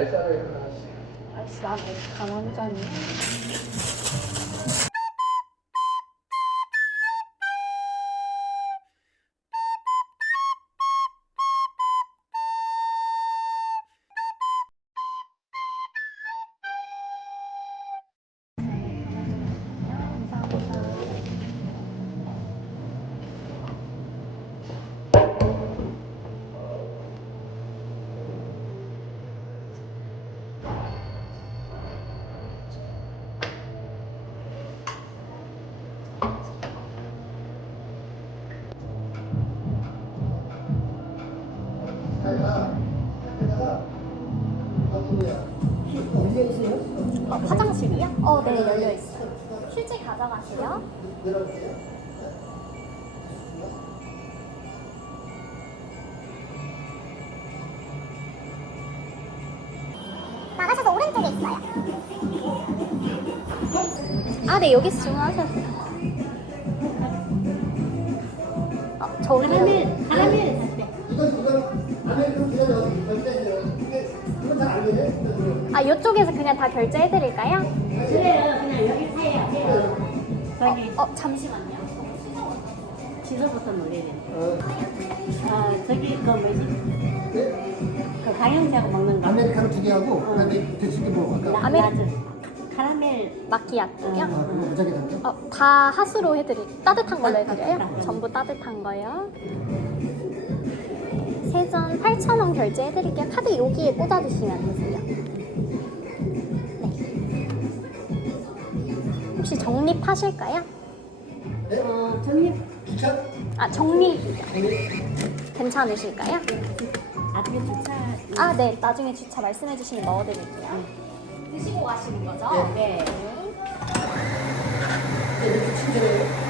알싸를 하나씩. 아이스 아메리카노 한 어, 네, 열려 있어요. 휴지 가져가세요. 나가셔서 오른쪽에 있어요. 아, 네, 여기서 주문하셨어요. 어, 저 카라멜 카라멜 샀대. 아, 이쪽에서 그냥 다 결제해드릴까요? 그래요. 그냥 여기 사야 돼요. 저기 어, 잠시만요. 지도부터 노래야 돼. 아 저기 그 뭐지? 그 강영재하고 먹는 거. 아메리카노 두 개하고 그다음에 대충 뭐 아까 아메- 맞아. 카라멜 마키아토요? 아 그거 무작위 담겨? 어, 다 핫으로 해드릴, 따뜻한 걸로 해드려요? 전부 따뜻한 거요. 세전 8,000원 결제해드릴게요. 카드 여기에 꽂아주시면 되세요. 네. 혹시 적립하실까요? 어 정립? 아, 적립 괜찮으실까요? 나중에 주차. 아, 네. 나중에 주차 말씀해주시면 넣어드릴게요. 드시고 가시는 거죠? 네. 왜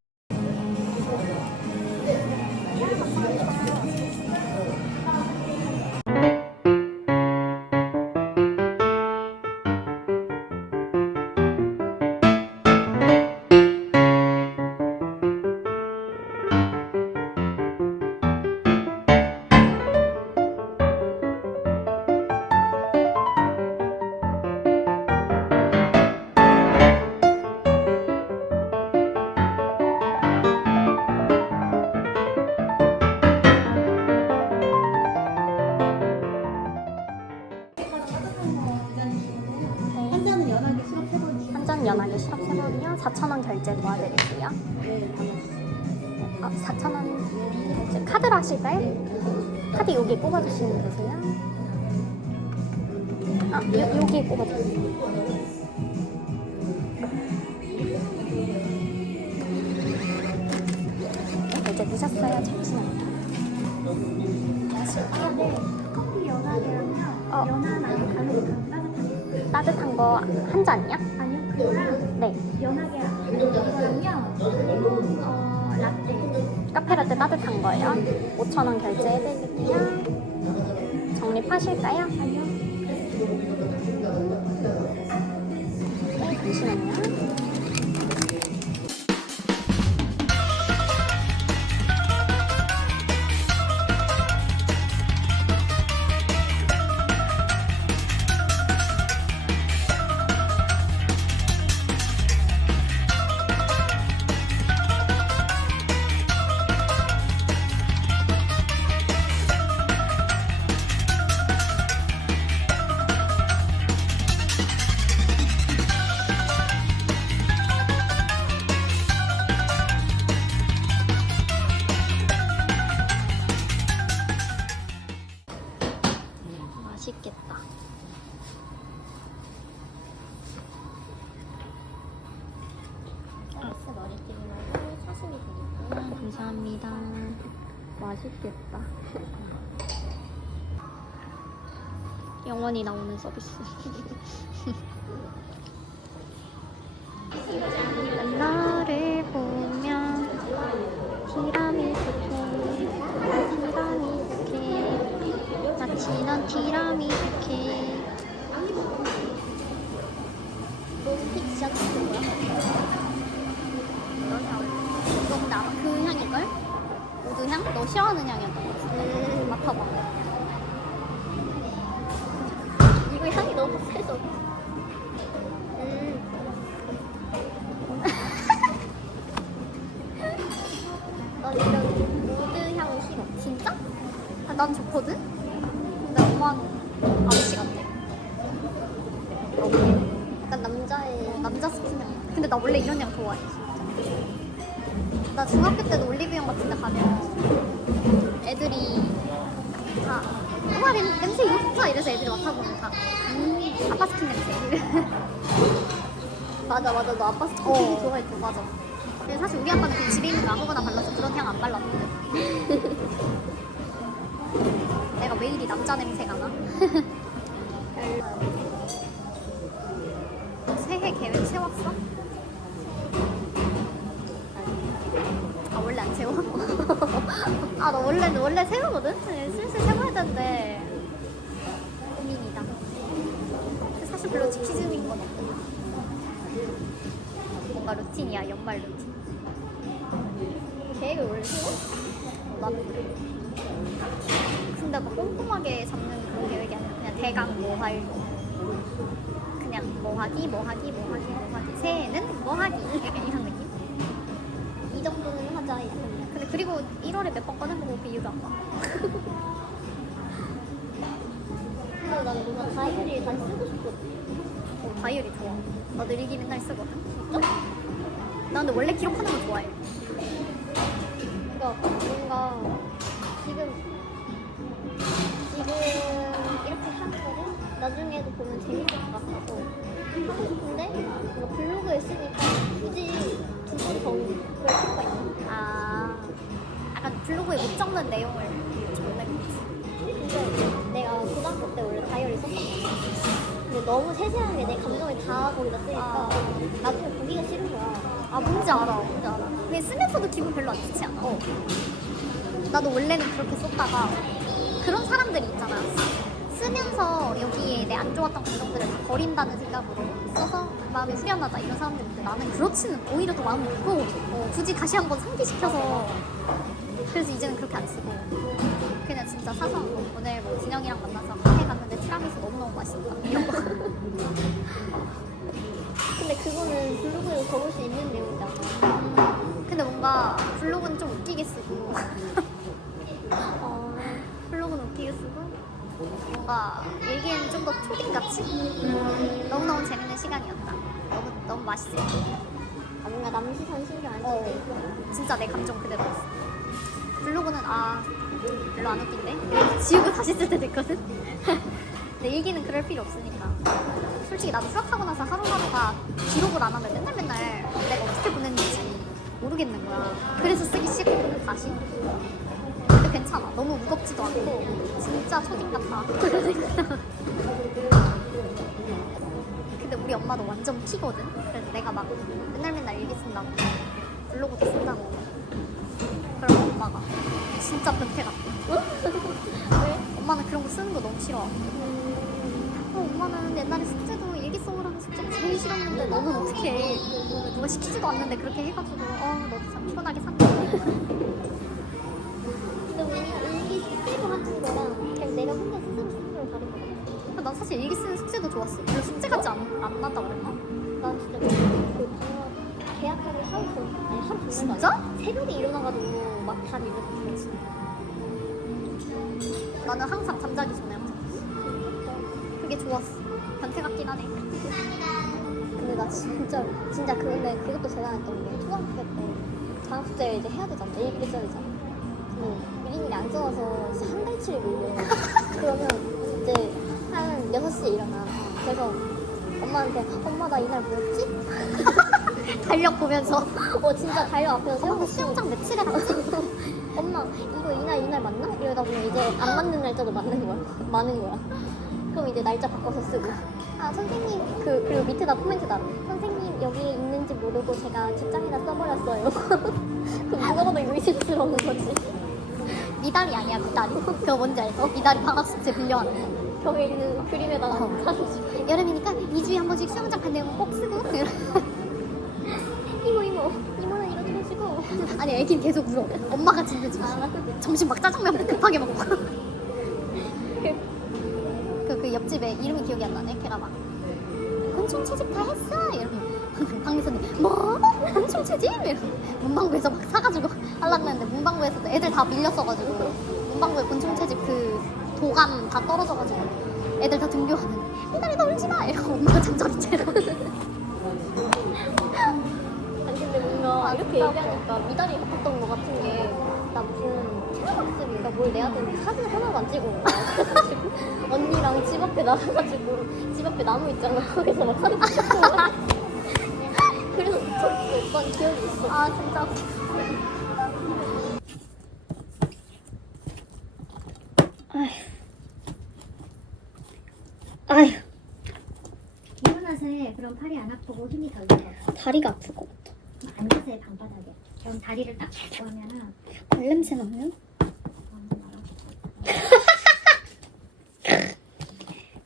연하게 시럽 3원이요. 4,000원 결제 도와드릴게요. 네, 담았어요. 아, 4,000원 결제. 카드로 하실까요? 카드 여기 꼽아주시면 되세요. 아, 요, 여기에 꼽아주세요. 이제 드셨어요? 잠시만요. 커피 연하게랑요. 어. 연한 아메리카노 따뜻한 따뜻한 거한 잔이요? 네. 연하게 그거랑요. 어 라떼. 카페 라떼 따뜻한 거예요. 5,000원 결제해드릴게요. 적립하실까요? 아니요. 네, 잠시만요. 영원히 나오는 서비스. 나를 보면 티라미수 케이크, 티라미수 케이크, 마치 넌 티라미수 케이크. 논픽션 뭐야? 나, 그 향일걸? 우드향? 너 싫어하는 향이었던 것 같아. 음, 맡아봐. 너무 세서. 음, 난 이런 우드 향 싫어. 진짜? 아, 난 좋거든? 근데 엄마는 아저씨 같아. 약간 남자의 남자 스킨향. 근데 나 원래 이런 향 좋아해. 나 중학교 때도 올리브영 같은 데 가면 맞아 맞아 너 아빠 스킨 어. 되게 좋아했어. 맞아. 근데 사실 우리 아빠는 그 집에 있는 거 아무거나 발라서 그런 향 안 발랐는데. 내가 왜 이리 남자 냄새가 나? 새해 계획 세웠어? 아 원래 안 세워? 아 나 원래 원래 세우거든? 네, 슬슬 세워야 되는데 고민이다. 근데 사실 별로 지키지는 건 없고 뭔가 루틴이야 연말 루틴. 계획을 원래 세워? 나도 그래. 근데 막 꼼꼼하게 잡는 그런 계획이 아니라 그냥 대강 뭐 할, 그냥 뭐 하기, 뭐 하기, 뭐 하기, 뭐 하기. 새해에는 뭐 하기. 약간 이런 느낌? 이 정도는 하자. 약간. 근데 그리고 1월에 몇 번 꺼내보고 그 이유가 안 나. 근데 난 뭔가 다이어리를 다시 쓰고 싶거든. 어, 다이어리 좋아. 나도 일기 맨날 쓰거든. 나 근데 원래 기록하는 거 좋아해. 그러니까 뭔가 지금 지금 이렇게 하는 거를 나중에도 보면 재밌을 것 같아서 하고 싶은데 뭔가 블로그에 쓰니까 굳이 두 번더 그럴 필요가 있나? 아, 약간 블로그에 못 적는 내용을 좀 내겠지. 근데 내가 고등학교 때 원래 다이어리 말이야. 근데 너무 세세하게 내 감정을 다 거기다 쓰니까 나중에 보기가 싫은 거야. 아 뭔지 알아 뭔지 알아 근데 쓰면서도 기분 별로 안 좋지 않아? 어. 나도 원래는 그렇게 썼다가 그런 사람들이 있잖아 쓰면서 여기에 내 안 좋았던 감정들을 다 버린다는 생각으로 써서 마음이 후련하다 이런 사람들이 있는데 나는 그렇지는 오히려 더 마음이 무거워 어, 굳이 다시 한번 상기시켜서 그래서 이제는 그렇게 안 쓰고 그냥 진짜 사서 오늘 뭐 진영이랑 만나서 카페 갔는데 티라미수 너무너무 맛있다. 근데 그거는 블로그에 적을 수 있는 내용이잖아. 근데 뭔가 블로그는 좀 웃기게 쓰고 어, 블로그는 웃기게 쓰고 뭔가 일기에는 좀 더 초딩같이? 너무너무 재밌는 시간이었다. 너무 너무 맛있어. 아, 뭔가 남 시선 신경 안 쓰고 어 진짜 내 감정 그대로였어. 블로그는 아 별로 안 웃긴데? 지우고 다시 쓸 때도 있거든 근데 일기는 그럴 필요 없으니까. 솔직히 나도 수학하고 나서 하루하루가 기록을 안 하면 맨날 맨날 내가 어떻게 보냈는지 모르겠는 거야. 그래서 쓰기 싫고 다시. 근데 괜찮아. 너무 무겁지도 않고 진짜 초딩 같다 근데 우리 엄마도 완전 피거든? 그래서 내가 막 맨날 맨날 일기 쓴다고 블로그도 쓴다고. 그럼 엄마가 진짜 변태 같아. 왜? 엄마는 그런 거 쓰는 거 너무 싫어 어, 엄마는 옛날에 숙제도 일기 써오라는 숙제가 제일 싫었는데 너는 어떻게 해 누가 시키지도 않는데 그렇게 해가지고 어 너도 참 피곤하게 산다 근데 우리 일기 숙제로 하는 거랑 그냥 내가 혼자 스스로 쓰는 거랑 다른 거 같아. 난 사실 일기 쓰는 숙제도 좋았어 별로 숙제 같지 않, 안 났다 그랬나? 난 진짜 그 방학 계약하고 하루 종 아니 하루 종일 진짜? 새벽에 일어나가지고 막다 읽었어. 나는 항상 잠자기 전에 항상. 그게 좋았어 변태 같긴 하네 근데 나 진짜 진짜 그 근데 그것도 대단했던 게 초등학교 때 방학 숙제 이제 해야 되잖아 써야 되잖아. 근데 미리미리 안 진짜 한 달치를 밀려. 그러면 이제 한 6시에 일어나. 그래서 엄마한테 엄마 나 이날 뭐였지? 달력 보면서 어 진짜 달력 앞에서 세우고 수영장 며칠에 갔지? 엄마 이거 이날 이날 맞나? 이러다 보면 이제 안 맞는 날짜도 맞는 거야. 많은 거야. 그럼 이제 날짜 바꿔서 쓰고. 아 선생님 그 그리고 밑에다 코멘트 달아. 선생님 여기에 있는지 모르고 제가 직장에다 써버렸어요. 그럼 누가 봐도 이거 의심스러운 거지. 미달이 아니야 미달이. 그거 뭔지 알죠? 미달이 방학 숙제 빌려왔는 거. 벽에 있는 그림에다가 어. 사진. 여름이니까 2주에 한 번씩 수영장 간 내용 꼭 쓰고. 이모 이모 이모는 이거 좀 해주고. 아니 애긴 계속 울어. 엄마가 진짜 지금 점심 막 짜장면 급하게 먹고. 그, 그 옆집에 이름이 기억이 안 나네. 걔가 막 곤충 채집 다 했어. 이러면 강미선이 뭐? 곤충 채집? 이러면 문방구에서 막 사가지고 하려고 했는데 문방구에서도 애들 다 밀렸어가지고 문방구에 곤충 채집 그 도감 다 떨어져가지고 애들 다 등교하는 미달이 너 울지 마 이러고 엄마가 잠자리 채로 뭔가 이렇게 얘기하니까 미달이 바빴던 것 같은 게 나 무슨 체험학습인가 뭘 내야 되는데 사진을 하나도 안 찍어 온 거야 그래가지고 언니랑 집 앞에 나가가지고 집 앞에 나무 있잖아. 거기서 막 사진 찍고. 막 그래서 저기 오빠는 기억이 있어. 아 진짜. 아휴. 일어나서 그럼 팔이 안 아프고 힘이 덜 들어. 다리가 같아 앉아서 해 방바닥에. 그럼 다리를 딱 잡고 하면은 발냄새 나면?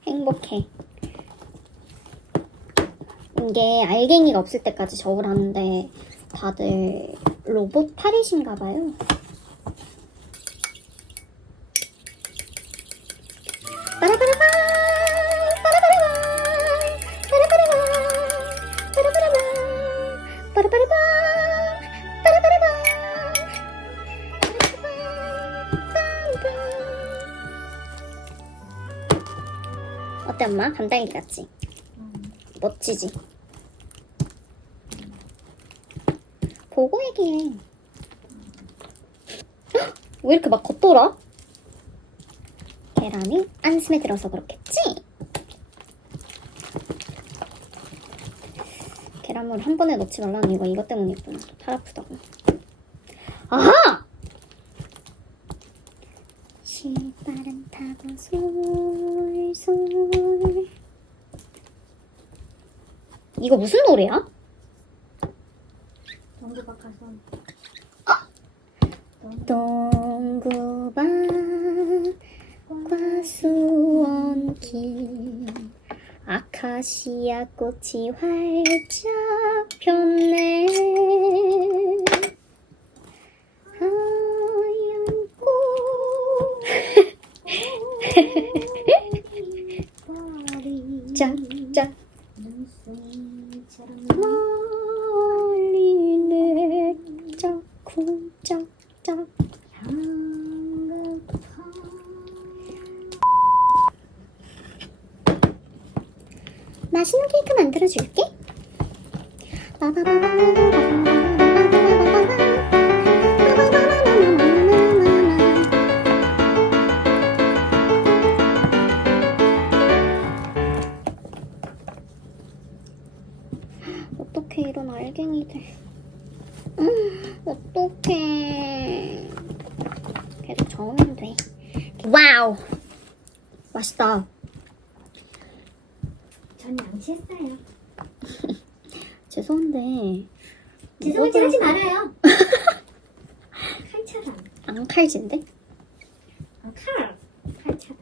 행복해 이게 알갱이가 없을 때까지 저울 하는데 다들 로봇 팔이신가 봐요 빠라바라 빠라바라바 빠라바라바 어때 엄마? 반달기 같지? 멋지지? 보고 얘기해 헉! 왜 이렇게 막 겉돌아? 계란이 안 스며들어서 그렇겠지? 계란물 한 번에 넣지 말라는 이거 이것 때문이구나 팔 아프다고. 아하! 신바람 타고 솔솔. 이거 무슨 노래야? 정부박하선 동구바 과수원길 아카시아 꽃이 활짝 폈네 하얀 꽃 짝짝 멀리 내짝 쿵짝짝 맛있는 케이크 만들어줄게. 어떡해 이런 알갱이들. 음, 어떡해. 계속 저으면 돼. 와우. 맛있다. 전 양치했어요. 죄송한데 죄송하지 하지 말아요. 칼처럼. 안 칼진데? 아, 칼. 칼처럼.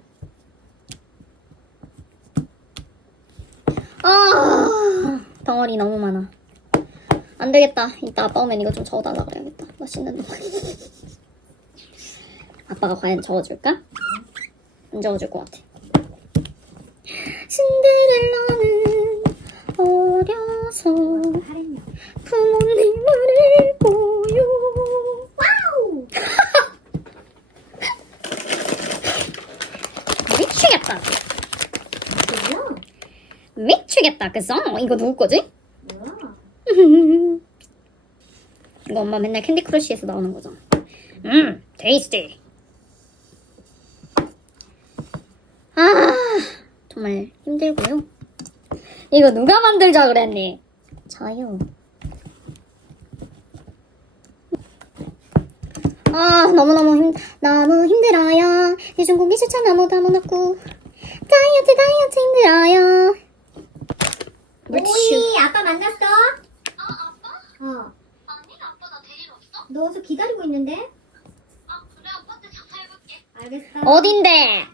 아 덩어리 너무 많아. 안 되겠다. 이따 아빠 오면 이거 좀 저어달라 그래야겠다. 맛있는 덩어리. 아빠가 과연 저어줄까? 안 저어줄 것 같아. 신데렐라는 어려서. 부모님을 보요. 와우! 미치겠다. 미치겠다. 그죠? 이거 누구 거지? 뭐야? 이거 엄마 맨날 캔디 크러쉬에서 나오는 거잖아. 음, 테이스티. 아, 정말 힘들고요. 이거 누가 만들자 그랬니? 저요. 아, 너무너무 힘, 너무 힘들어요. 요즘 공기 추천 아무도 안 넣고. 다이어트 다이어트 힘들어요. 오이 아빠 만났어? 아 아빠? 어. 아니 아빠 나 데리러 왔어? 너 어서 기다리고 있는데? 아 그래 아빠한테 전화해볼게. 알겠어. 어딘데?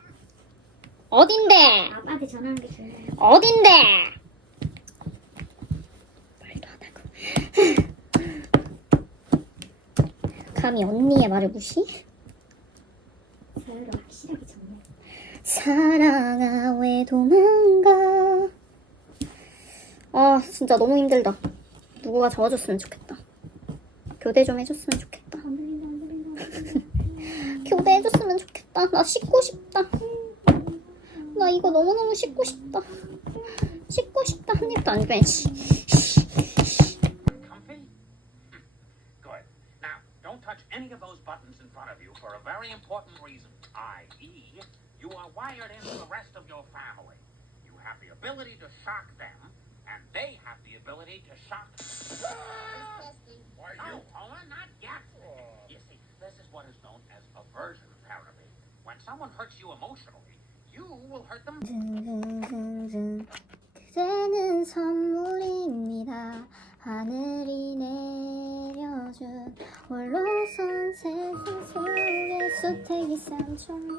어딘데? 아빠한테 전화하는 게 중요해. 어딘데? 말도 안 하고. 감히 언니의 말을 무시? 확실하게. 사랑아 왜 도망가? 아 진짜 너무 힘들다. 누구가 적어줬으면 좋겠다. 교대 좀 해줬으면 좋겠다. 교대 해줬으면 좋겠다. 나 씻고 싶다. 나 이거 너무너무 씻고 싶다. 씻고 싶다. 한 입도 안 돼. 씨. very important reason, i.e., you are wired into the rest of your family. You have the ability to shock them, and they have the ability to shock. No, Homer, not yet. You see, this is what is known as aversion therapy. When someone hurts you emotionally, you will hurt them 든든든든. 그대는 선물입니다. 하늘이 내려준 홀로선 세상 속에 수태기 삼촌.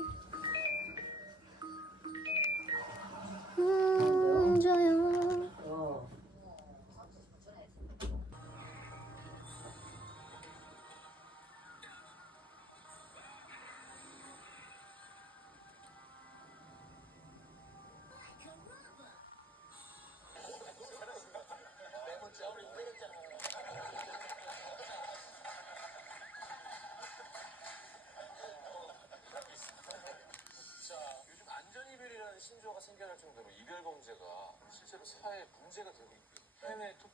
음, 줘요. 제로 사회에 문제가 되고 있고 해외 토픽에도 많이 나오고